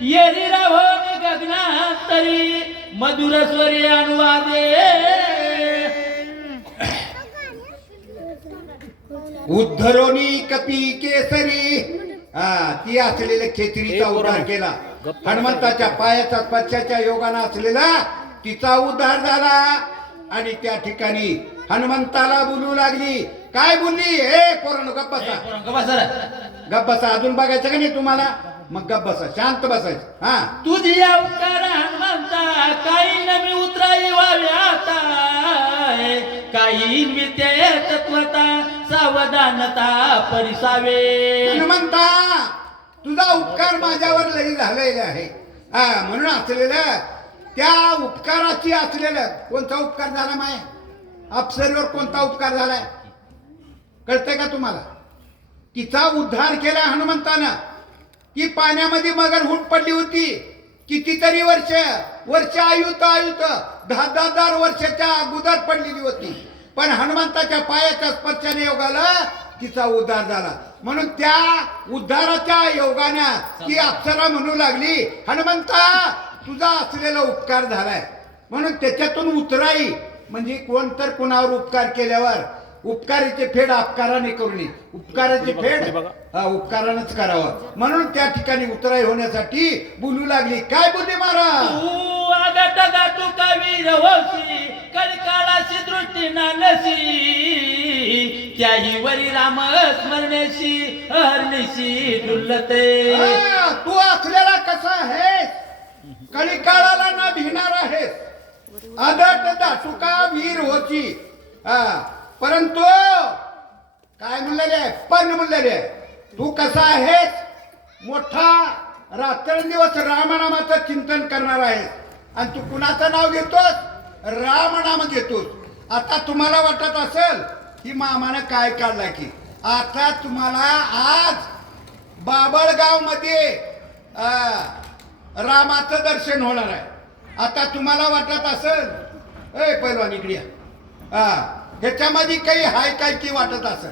येरी रावण गगनांतरी मधुर स्वरी अनुवादे उद्धरोनी कपी केसरी ती असलेल्या खेचरीचा उद्धार केला. हनुमंताच्या पायाचा स्पर्शाच्या योगानं असलेला तिचा उद्धार झाला आणि त्या ठिकाणी हनुमंताला बोलू लागली. काय बोलली? हे पोरांनो गप्प बसा, गप्प बसा. अजून बघायचं का नाही तुम्हाला? मग गप्प बसा, शांत बसायचं. हा, तुझी अवतार हनुमंता काही नमी उतराई व्हावे आता काही विद्ये तत्वता सावधानता परिसावे. हनुमंता तुझा उपकार माझ्यावर लई झालेला आहे. म्हणून असलेलं त्या उपकाराची असलेलं कोणता उपकार झाला माया? अप्सरेवर कोणता उपकार झालाय कळतंय का तुम्हाला? तिचा उद्धार केला हनुमंतानं. ती पाण्यामध्ये मगर हुट पडली होती. कितीतरी वर्ष आयुत 10,000 वर्षाच्या अगोदर पडलेली होती. पण हनुमंताच्या पायाच्या स्पर्शाने योगाला तिचा उद्धार झाला. म्हणून त्या उद्धाराच्या योगानं ती अप्सरा म्हणू लागली, हनुमंता तुझा असलेला उपकार झालाय. म्हणून त्याच्यातून उतराई म्हणजे कोण तर कुणावर उपकार केल्यावर उपकाराची फेड अपकाराने करू नये. उपकाराची फेड उपकारानंच करावं. म्हणून त्या ठिकाणी उतराई होण्यासाठी बोलू लागली. काय बोलली महाराज? तू आगट गाटू कवीर होशी कलिकाळाची दृष्टी नानसी त्याही वरी राम स्मरणेशी हरणेशी डुलते. तू असलेला कसा आहेस? कलिकाळाला ना भिणार आहेस. आदट दाटुका वीर होती. परंतु काय म्हणलेले? पण म्हणलेले तू कसा आहेस? मोठा रात्रंदिवस रामनामाचं चिंतन करणार आहेस आणि तू कुणाचं नाव घेतोस? रामनाम घेतोस. आता तुम्हाला वाटत असेल की मामानं काय काढला की आता तुम्हाला आज बाबळगाव मध्ये रामाचं दर्शन होणार आहे. आता तुम्हाला वाटत असेल पैलवान इकडे ह्याच्यामध्ये काही हाय काय की वाटत असेल?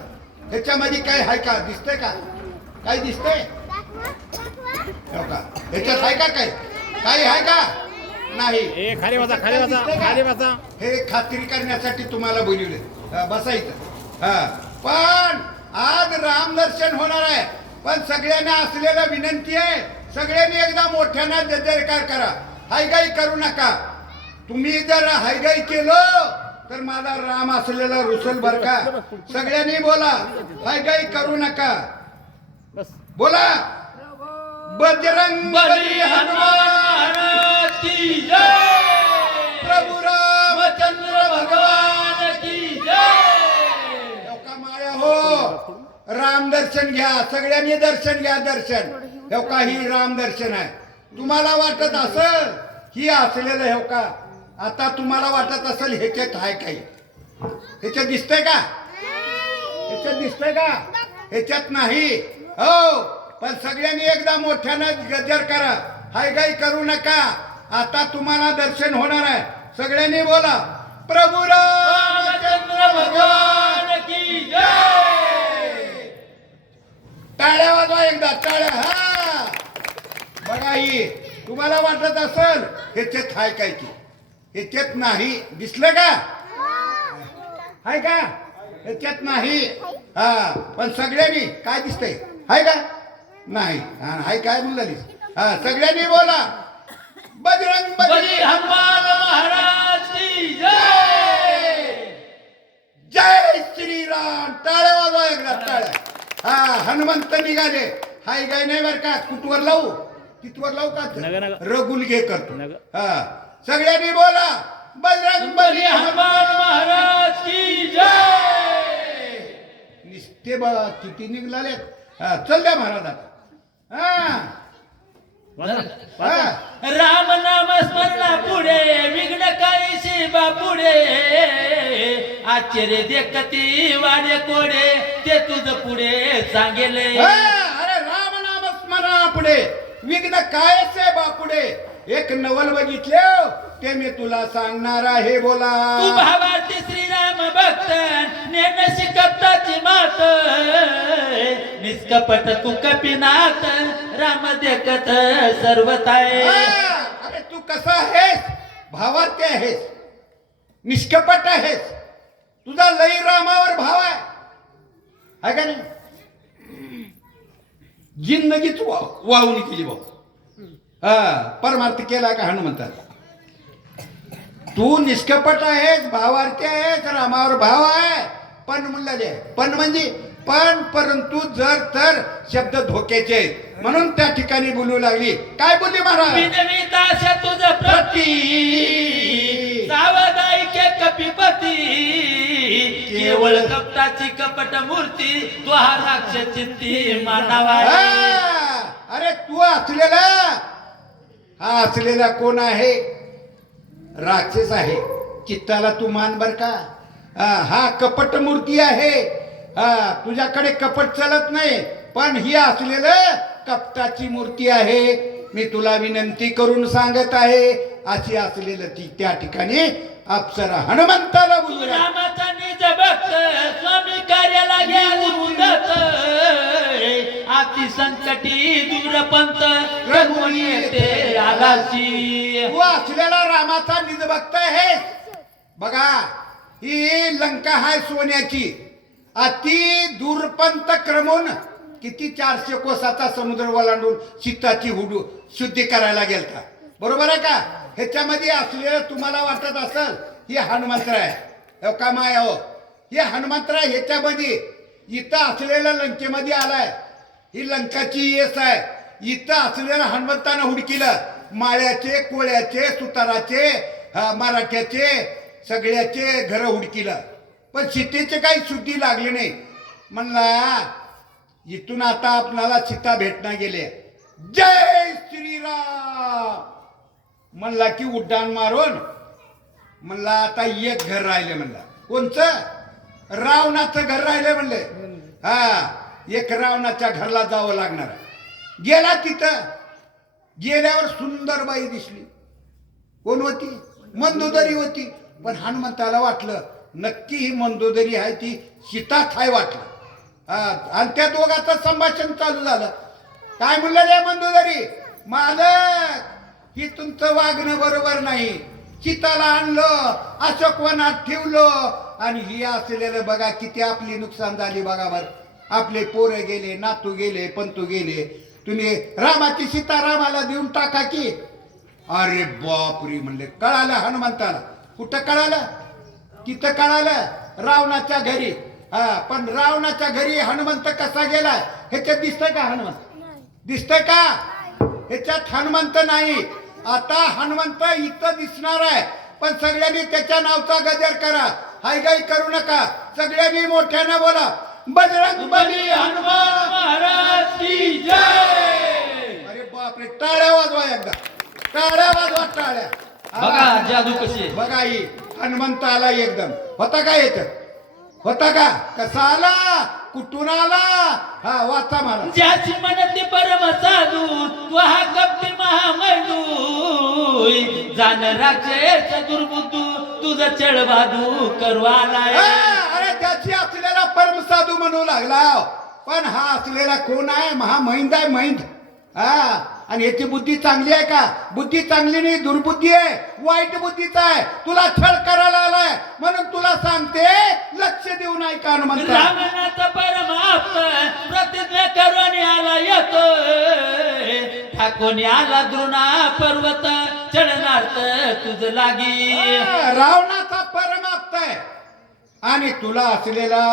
ह्याच्यामध्ये काही हाय का? दिसतंय का? काही दिसतंय का? ह्याच्यात हाय का? काही हाय का? नाही. खाली बसा, खाली बसा, खाली बसा. हे खात्री करण्यासाठी तुम्हाला बोलवले. बसायचं. पण आज राम दर्शन होणार आहे. पण सगळ्यांना असलेला विनंती आहे, सगळ्यांनी एकदा मोठ्यानं जयजयकार करा. हायगाई करू नका. तुम्ही जर हायगाई केलं तर माझा राम असलेला रुसल बर का. सगळ्यांनी बोला, हायगाई करू नका. बोला, बजरंग बली हनुमान की जय. प्रभू रामचंद्र भगवान की जय. माया हो, राम दर्शन घ्या. सगळ्यांनी दर्शन घ्या. दर्शन हे का ही राम दर्शन आहे. तुम्हाला वाटत असेल ही असलेलं हे का? आता तुम्हाला वाटत असेल ह्याच्यात आहे काही? ह्याच्यात दिसतंय का? ह्याच्यात दिसतंय का? ह्याच्यात नाही. हो, पण सगळ्यांनी एकदा मोठ्यानं गजर करा. हायगाई करू नका. आता तुम्हाला दर्शन होणार आहे. सगळ्यांनी बोला, प्रभू रामचंद्र भगवान की जय. टाळ्या वाजवा एकदा, टाळ्या. बघा, ही तुम्हाला वाटत असेल ह्याच्यात हाय काय की? ह्याच्यात नाही. दिसलं का? हाय का? ह्याच्यात नाही. पण सगळ्यांनी काय दिसतंय? हाय का? नाही. हाय काय म्हणलं? सगळ्यांनी बोला, बजरंग बली हनुमान महाराज की जय. जय श्रीराम. टाळ्या वाजवा एकदा, टाळ्या. हनुमंत निघाले. हाय गाय नाही बर का? कुठवर लावू? तिथवर लावू का? रगुल घे करतो. सगळ्यांनी बोला, बजरंग बली हनुमान महाराज की जय. निस्ते बा किती निघाले. चल द्या महाराज आता. राम नाम स्मरणा पुढे विघ्न काही शिवा पुढे आश्चर्य देखती वाडे कोडे ते तुझ पुढे सांगेले. अरे राम नाम स्मरणा पुढे विघ्न काय से बापुडे एक नवल बघितले हो, ते मी तुला सांगणार आहे बोला. तू भावार्थी श्रीराम भक्त नेणशी कपटाची मात निष्कपट तू कपिनाथ राम देखत सर्वताय. अरे तू कसा आहेस? भावार्थी आहेस, निष्कपट आहेस, तुझा लई रामावर भाव आहे का नाही? जिंदगीच वाहून केली भाऊ. परमार्थ केला का हनुमंताला? तू निष्कपट आहेस, भावार्थी आहेस, रामावर भाव आहे. पण म्हणले पण म्हणजे पण परंतु जर तर शब्द धोक्याचे आहेत म्हणून त्या ठिकाणी बोलू लागली. काय बोलली महाराज? विनविताशा तुझ प्रती सावधाई के कपिपती केवळ कपटाची कपट मूर्ती तू हा राक्षस चित्ती मानावा. अरे तू असलेला हा असलेला कोण आहे? राक्षस आहे. चित्ताला तू मान बर का? हा कपट मूर्ती आहे. तुझ्याकडे कपट चालत नाही, पण ही असलेलं कपटाची मूर्ती आहे. मी तुला विनंती करून सांगत आहे. अशी असलेलं ती त्या ठिकाणी अप्सरा हनुमंताला तू बोलू. रामाचा निज भक्त स्वामी कार्याला गेली उदत अति संकटी दूरपंत रघुनी येते आलासी. तू असलेला रामाचा निजभक्त आहेस. बघा ही लंका हाय सोन्याची. अति दूरपंत क्रमून किती 400 कोसाचा समुद्र ओलांडून सीताची हुडू शुद्धी करायला गेलता. बरोबर आहे का? ह्याच्यामध्ये असलेलं तुम्हाला वाटत असेल ही हनुमंत्र आहे. हो का माय हो? हे हनुमंत्र आहे. ह्याच्यामध्ये इथं असलेल्या लंकेमध्ये आलाय. ही लंकाची येस आहे. इथं असलेलं हनुमंतानं हुडकिलं. माळ्याचे, कोळ्याचे, सुताराचे, मराठ्याचे सगळ्याचे घर हुडकिलं, पण सीतेचे काही शुद्धी लागली नाही. म्हणला इथून आता आपणाला सीता भेटणार गेले. जय श्रीराम म्हणला की उड्डाण मारून म्हणला आता एक घर राहिले. म्हणला कोणचं? रावणाचं घर राहिले म्हणले. एक रावणाच्या घरला जावं लागणार. गेला तिथं. गेल्यावर सुंदर बाई दिसली. कोण होती? मंदोदरी होती. पण हनुमंताला वाटलं नक्की ही मंदोदरी आहे ती सीताच आहे वाटलं. आणि त्या दोघांचं संभाषण चालू झालं. काय म्हणलं रे मंदोदरी? मालक, ही तुमचं वागणं बरोबर नाही. सीताला आणलं, अशोकवनात ठेवलं आणि ही असलेलं बघा किती आपली नुकसान झाली. बघा बरं, आपले पोरं गेले, नातू गेले, पंतू गेले. तुम्ही रामाची सीता रामाला देऊन टाका की. अरे बापरे म्हणले. कळालं हनुमंताला. कुठं कळालं? तिथं कळालं रावणाच्या घरी. पण रावणाच्या घरी हनुमंत कसा गेलाय ह्याच्यात दिसतंय का? हनुमंत दिसतंय का? ह्याच्यात हनुमंत नाही. आता हनुमंत इथं दिसणार आहे, पण सगळ्यांनी त्याच्या नावचा गजर करा. हायगाई करू नका. सगळ्यांनी मोठ्यानं बोला, बजरंग बली हनुमान महाराज की जय. अरे बापरे, टाळ्या वाजवा एकदा. टाळ्या वाजवा, टाळ्या. बघा जादू कशी आहे. बघा ही हनुमंत आला एकदम. होता का येत? होता का? कसा आला? कुठून आला? वाचा मला. ज्याची म्हणते परम साधू तो हा कपटी महामैदू जाण राक्षस दुर्बुद्धू तुझं चळवादू करू आलाय. अरे त्याची असलेला परम साधू म्हणू लागला, पण हा असलेला कोण आहे? महामैंद आहे, मैंद. आणि याची बुद्धी चांगली आहे का? बुद्धी चांगली नाही, दुर्बुद्धी आहे, वाईट बुद्धीचा आहे. तुला छळ करायला आलाय म्हणून तुला सांगते, लक्ष देऊ नाही का? हनुमंत रामनाथ परमाप्त प्रतिज्ञा करून आला येतो ठाकून आला द्रोणा पर्वत चढणार्थ तुझ लागी. रावणाचा परमाप्त आहे आणि तुला असलेला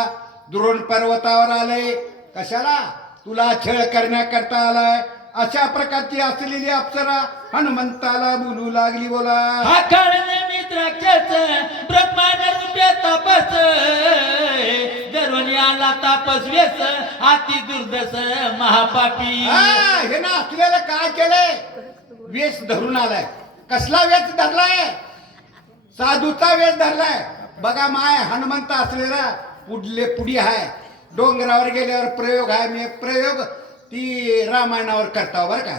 द्रोण पर्वतावर आलंय. कशाला? तुला छळ करण्याकरता आलाय. अशा प्रकारची असलेली अप्सरा हनुमंताला बोलू लागली. बोला. हा काळने मित्राक्षच ब्रह्मांड रूपे तापस दरवणी आला तापस वेस अति दुर्दश महापापी. हे ना असलेलं काय केलंय? वेश धरून आलाय. कसला वेश धरलाय? साधूचा वेश धरलाय. बघा माय हनुमंत असलेला पुढी आहे. डोंगरावर गेल्यावर प्रयोग आहे. मी प्रयोग ती रामायणावर करता बरं का.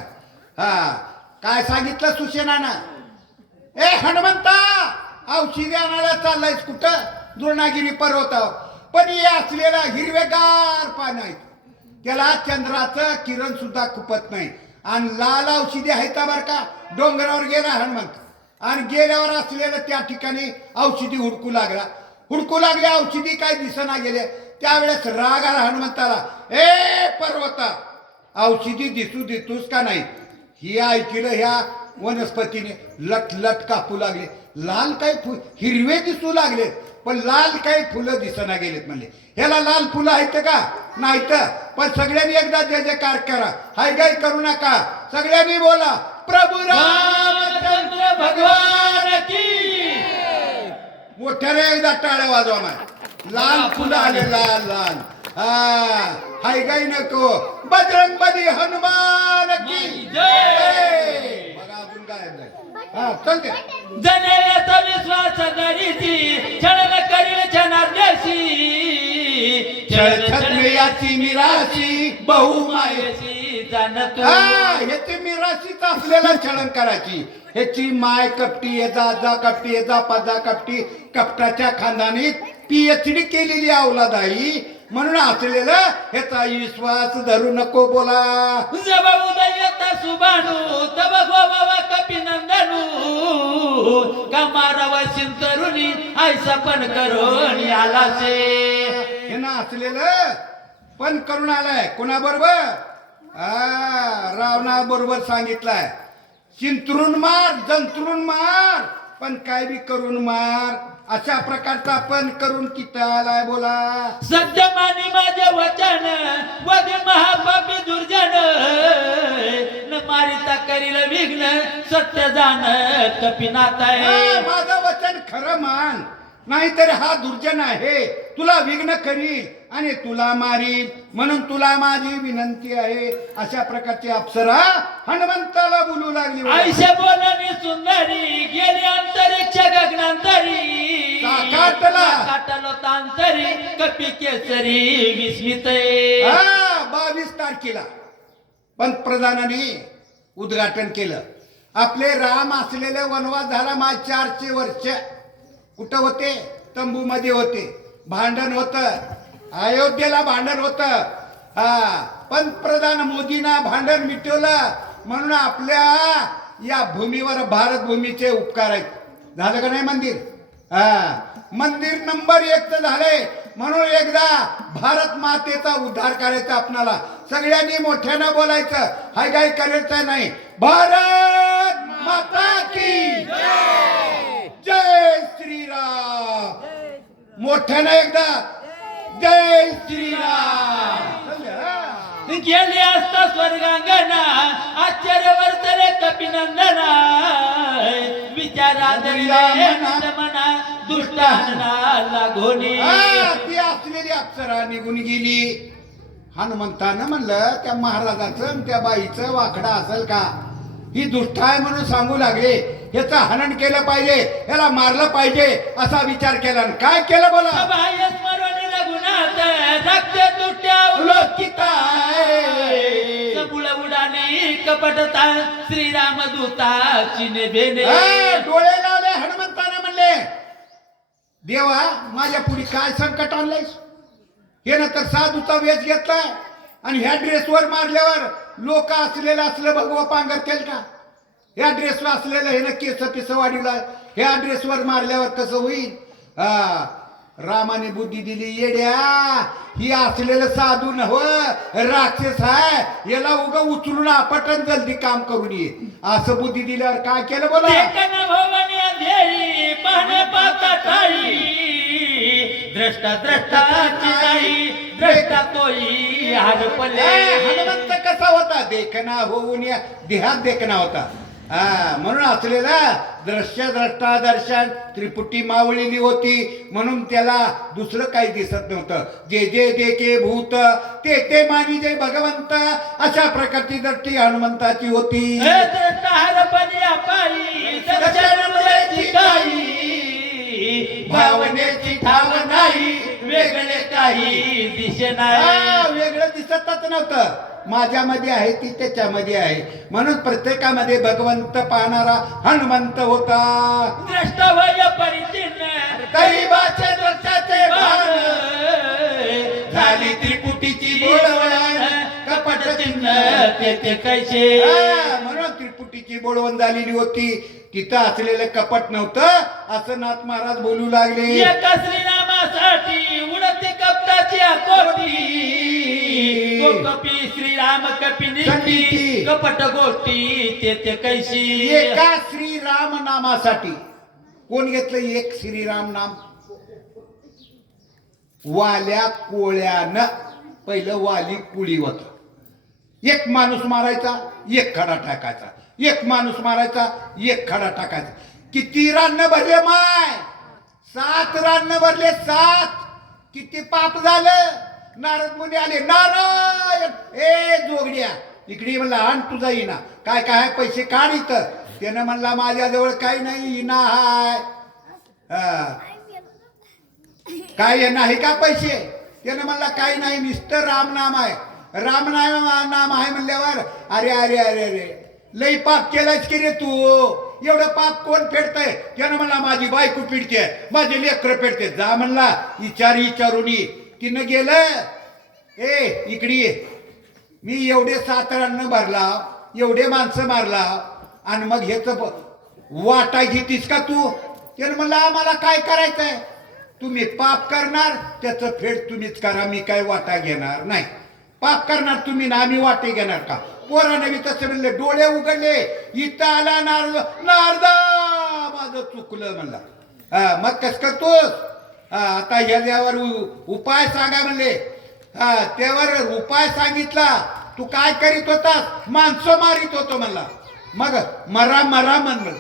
काय सांगितलं सुशेनानं? ए हनुमंता, औषधी आणायला चाललायस कुठं? द्रोणागिरी पर्वतावर. पण हे असलेला हिरवेगार पान आहे, त्याला चंद्राचं किरण सुद्धा खुपत नाही. आणि लाल औषधी आहेत बर का. डोंगरावर गेला हनुमंत आणि गेल्यावर असलेलं त्या ठिकाणी औषधी हुडकू लागल्या. औषधी काय दिसना गेले. त्यावेळेस राग आला हनुमंताला. ए पर्वता, औषधी दिसूस का नाही? ही ऐकलं ह्या वनस्पतीने लट लट कापू लागले. लाल काही फुल हिरवे दिसू लागले, पण लाल काही फुलं दिसना गेलेत. म्हणले ह्याला लाल फुलं आहेत का? नाहीत. पण सगळ्यांनी एकदा जय जयकार करा, हाय गाय करू नका. सगळ्यांनी बोला प्रभू रामचंद्र भगवान की. मोठ्याने एकदा टाळ्या वाजवा. माय लाल फुलं आले, लाल लाल. हाय गाय नको. बजरंग बली हनुमान की जय. बघा अजून काय चलते. जनेचा विश्वास धरीची छळन करील छनाद्याशी. याची मिराशी बहुमायशी जाणतो. ह्याची मिराशीच असलेला छळन करायची. ह्याची माय कपटी, याचा आजा कपटी, याचा पाजा कपटी. कपटाच्या खानदानीत PhD केलेली अवलाद आहे. म्हणून असलेला ह्याचा विश्वास धरू नको. बोला जब उदयता सुबाणू तब गोवा कपिनंदनू. कमारव सिंतरुणी ऐसा पण करून आला से. हे ना असलेलं पण करून आलाय. कोणाबरोबर? रावणा बरोबर सांगितलंय. चिंतरून मार, जंतरून मार, पण काय बी करून मार. अशा प्रकारचा पण करून किती आलाय. बोला सत्य मानी माझे वचन वधे महापापी दुर्जन. न मारिता करील विघ्न सत्य जाण कपिनाथ आहे. माझं वचन खरं मान, नाहीतर हा दुर्जन आहे, तुला विघ्न करील आणि तुला मारील. म्हणून तुला माझी विनंती आहे. अशा प्रकारची अप्सरा हनुमंताला बोलू लागली. आयुष्य बोलणी सुंदरी गेली अंतरिक्ष गगनांतरी. काटलो तांतरी कपी केसरी विस्मित. 22 तारखेला पंतप्रधानांनी उद्घाटन केलं. आपले राम असलेले वनवास झाला. 400 वर्ष कुठं होते? तंबूमध्ये होते. भांडण होतं, अयोध्येला भांडण होतं. पंतप्रधान मोदींना भांडण मिटवलं. म्हणून आपल्या या भूमीवर भारत भूमीचे उपकार आहेत. झालं का नाही मंदिर? मंदिर नंबर 1 झाले. म्हणून एकदा भारत मातेचा उद्धार करायचा आपणाला. सगळ्यांनी मोठ्यानं बोलायचं, हाय गाय करायचं नाही. भारत माता की जय श्रीराम. मोठ्यानं एकदा जय श्रीराम. गेली असता स्वर्गांगना आश्चर्य वर्तले कपिनंदना. विचारादरिले मना दुष्टांना लागोनी. ती असलेली अप्सरा निघून गेली. हनुमंतानं म्हणलं त्या महाराजाचं आणि त्या बाईचं वाकडा असेल का? ही दुष्ट आहे म्हणून सांगू लागले. याचं हनन केलं पाहिजे, याला मारलं पाहिजे असा विचार केला. काय केलं बोला? बाह्य स्मरणी रघुनाथ रक्त तुट्या उलोकिता. सबुळ उडाली कपटता श्रीराम दूताची नेबेने. डोळे लावले हनुमंताने. म्हणले देवा, माझ्या पुढे काय संकट आणलंयस? हे ना तर साधूचा वेश घेतलाय आणि ह्या ड्रेसवर मारल्यावर लोक असलं भगवा पांघरतील का? ह्या ड्रेसवर असलेलं हे ना केस पिस वाढीला. ह्या ड्रेसवर मारल्यावर कसं होईल? रामाने बुद्धी दिली. येड्या, ही असलेलं साधू नव राक्षस आहे. याला उगा उचलून आपटन जल्दी काम करून ये असं बुद्धी दिल्यावर काय केलं बोला? हनुमंत कसा होता? देखना होऊन या देहात देखना होता. म्हणून असलेला दृश्य द्रष्टा दर्शन त्रिपुटी मावळलेली होती. म्हणून त्याला दुसरं काही दिसत नव्हतं. जे जे देखे भूत ते ते मानी जय भगवंत. अशा प्रकारची दृष्टी हनुमंताची होती. भावनेची ठाव नाही वेगळे काही दिसे नाही. वेगळं दिसतच नव्हतं. माझ्यामध्ये आहे ती त्याच्यामध्ये आहे. म्हणून प्रत्येकामध्ये भगवंत पाहणारा हनुमंत होता. द्रष्टवय परिचिन्न गरीबाचे दृष्टाचे भान झाली त्रिपुटीची बोलवण कपट चिन्ह ते कैसे. म्हणून त्रिपुटीची बोलवण झालेली होती. तिथं असलेलं कपट नव्हतं असं नाथ महाराज बोलू लागले. एका श्रीरामासाठी उडते कपटाची कोटी तो कपी श्रीराम कपिनी संगीती. कपट गोष्टी ते कैशी. एका श्रीराम नामासाठी कोण घेतलं एक श्रीराम नाम? वाल्या कोळ्यानं पहिलं वाली कुळी होत. एक माणूस मारायचा एक खडा टाकायचा, एक माणूस मारायचा एक खडा टाकायचा. किती रान भरले माय? 7 रान भरले 7. किती पाप झालं? नारद मुनी आले. नारायण ए जोगड्या इकडे म्हणला आण तुझा इना. काय काय पैसे काढ इथं. त्यानं म्हणला माझ्याजवळ काही नाही, इना हाय. काय नाही का पैसे? त्यानं म्हणला काही नाही, नुसतं राम नाम आहे. राम नाम आहे म्हणल्यावर अरे अरे अरे अरे लई पाप केलायच की रे तू. एवढं पाप कोण फेडतंय? त्यानं म्हणला माझी बायको पिडते, माझे लेकर पेडते. जा म्हणला विचारून तिनं गेलं. ए इकडे ये. मी एवढे 7 रान भरला, एवढे माणसं मारला आणि मग ह्याच वाटा घेतीस का तू? त्यानं म्हणला आम्हाला काय करायचंय? तुम्ही पाप करणार त्याचं फेड तुम्हीच करा, मी काय वाटा घेणार नाही. पाप करणार तुम्ही ना, आम्ही वाटे घेणार का? पोराने मी तसं म्हणले. डोळे उघडले. इथं आला नारद. नारदा माझं चुकलं म्हणला. मग कस करतोस? आता ह्याच्यावर उपाय सांगा म्हणले. त्यावर उपाय सांगितला. तू काय करीत होतास? माणसं मारित होतो म्हणला. मग मरा मरा म्हणलं.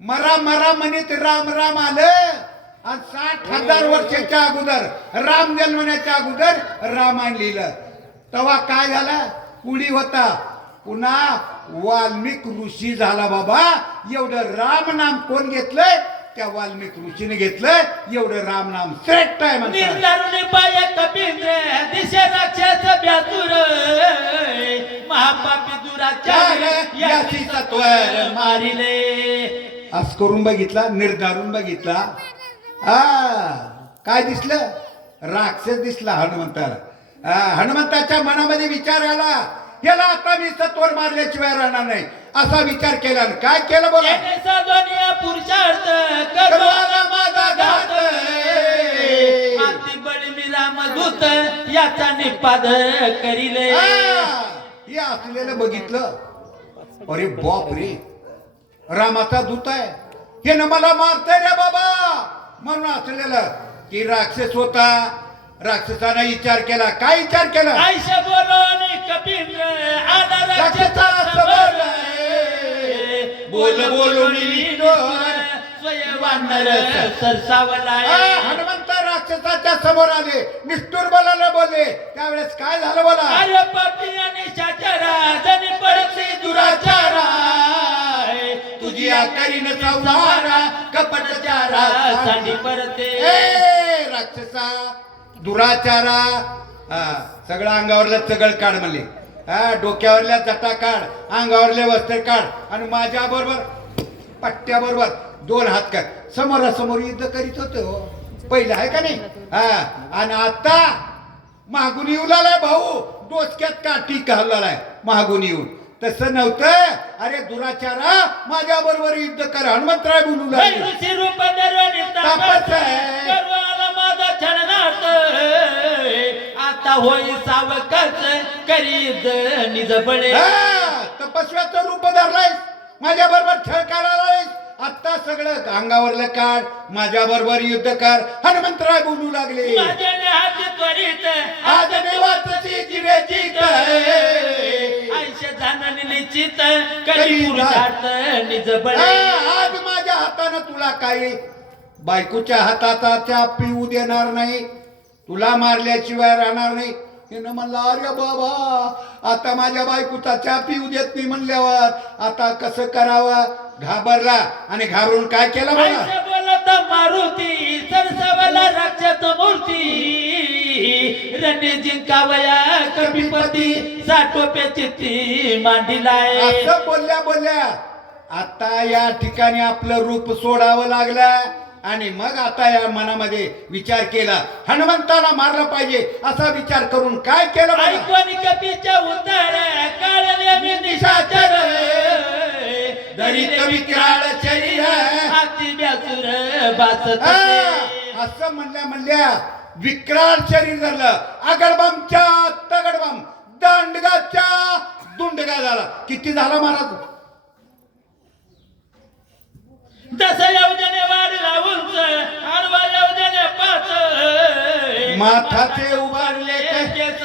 मरा मरा म्हणित राम राम आलं. आणि 60,000 वर्षाच्या अगोदर राम जन्मण्याच्या अगोदर रामायण लिहिलं. तेव्हा काय झाला? कुळी होता. पुन्हा वाल्मिक ऋषी झाला. बाबा एवढं राम नाम कोण घेतलंय? त्या वाल्मिक ऋषीने घेतलंय. एवढं राम नाम श्रेष्ठ आहे म्हणतात. निर्धारुने पाय कपिंद्र दिशे राक्षस ब्यातुर महापापी दुराचार याची सत्वर मारिले. आज करून बघितला, निर्धारून बघितला. काय दिसलं? राक्षस दिसला हनुमंताला. हनुमंताच्या मनामध्ये विचार आला, याला आता मी सत्वर मारल्याशिवाय राहणार नाही असा विचार केला. काय केलं बोला? पुरुषार्थ करवाला माझा घात. अंतिम बळी मी रामदूत याचा निपाद करिले. हे असलेलं बघितलं. अरे बाप रे, रामाचा दूत आहे. हे न मला मारतय रे बाबा म्हणून असलेलं की राक्षस होता. राक्षसाने विचार केला. काय विचार केला? आयशा बोलून कपिंद्र आला राक्षसाचा बोल. बोल बोलून स्वयंवानर सरसावलाय. हनुमंत राक्षसाच्या समोर आले. निष्ठुर बोलायला बोलले. त्यावेळेस काय झालं बोला? अरे पापी आणि शाचारा जनी पडते दुराचारा तुझी आकारीन संसारा कपटचारा सांडी परते. राक्षसा दुराचारा सगळं अंगावरलं सगळं काढ म्हणले. डोक्यावरल्या जटा काढ, अंगावरले वस्त्र काढ आणि माझ्या बरोबर पट्ट्या बरोबर 2 हात कर. समोरासमोर युद्ध करीत होते हो पहिलं आहे का नाही? आणि आता मागून येऊ लागलाय भाऊ. डोसक्यात काठी घाललाय मागून येऊन. तसं नव्हतं. अरे दुराचारा माझ्या बरोबर युद्ध कर. हनुमंतराय बोलू लागले. रूप तापस माझा छळणात आता होई सावकाच करीत निज बळे. तपस्व्याचं रूप धरलाय. माझ्या बरोबर खेळ करायलाय. आता सगळं अंगावरलं काढ, माझ्या बरोबर युद्ध कर. हनुमंतराय बोलू लागले. हात त्वरित आज देवाची जिवेची आयुष्य जाणं निश्चित करी पुरुषार्थ निज बळे. आज माझ्या हातानं तुला काही बायकोच्या हाताचा पिऊ देणार नाही. तुला मारल्याशिवाय राहणार नाही. त्यानं म्हणला अरे बाबा आता माझ्या बायकोचा चहा पिऊ देत नाही म्हणल्यावर आता कसं करावं? घाबरला आणि घाबरून काय केलं? बोलत मारुती सरसवला राक्षस मूर्ती रणनी जिंकावया कपीपती साठोपे चित्ती मांडीलाय. असं बोलल्या बोलल्या आता या ठिकाणी आपलं रूप सोडावं लागलं आणि मग आता या मनामध्ये विचार केला हनुमंताला मारलं पाहिजे असा विचार करून काय केलं बघा. ऐकून कपीच्या उतार काळले मी निशाचर दरित विक्राळ शरीर हाती ब्यासुर बासत असं म्हणल्या विक्राळ शरीर झालं अगडबमच्या तगडबम दांडगाच्या दुंडगा झाला. किती झाला महाराज? दस योजने वाढला उंच आडवा योजने पाच माथाचे उभारले केस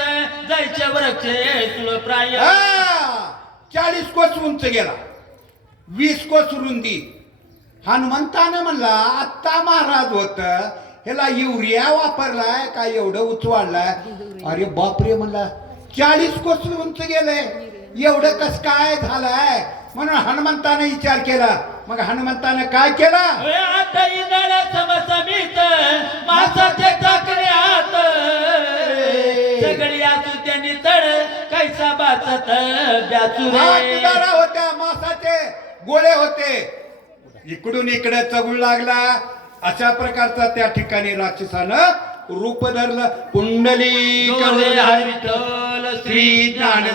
जायचे वरचे तुळ प्राय 40 कोस उंच गेला 20 कोस रुंदी. हनुमंताने म्हणला आत्ता महाराज होत ह्याला युरिया वापरलाय का एवढं उंच वाढलाय? अरे बापरे म्हणला 40 कोस उंच गेले एवढं कस काय झालंय म्हणून हनुमंताने विचार केला. मग हनुमंताने काय केला? आता इंद्रा समसमित मासाचे चाकरे हात सगळी असू त्यांनी तड कैसा बाचत ब्याचुरे दाडा होत्या मासाचे गोळे होते इकडून इकडे चगुळ लागला. अशा प्रकारचा त्या ठिकाणी राक्षसानं रूप धरलं. कुंडली हरिटल श्री ज्ञान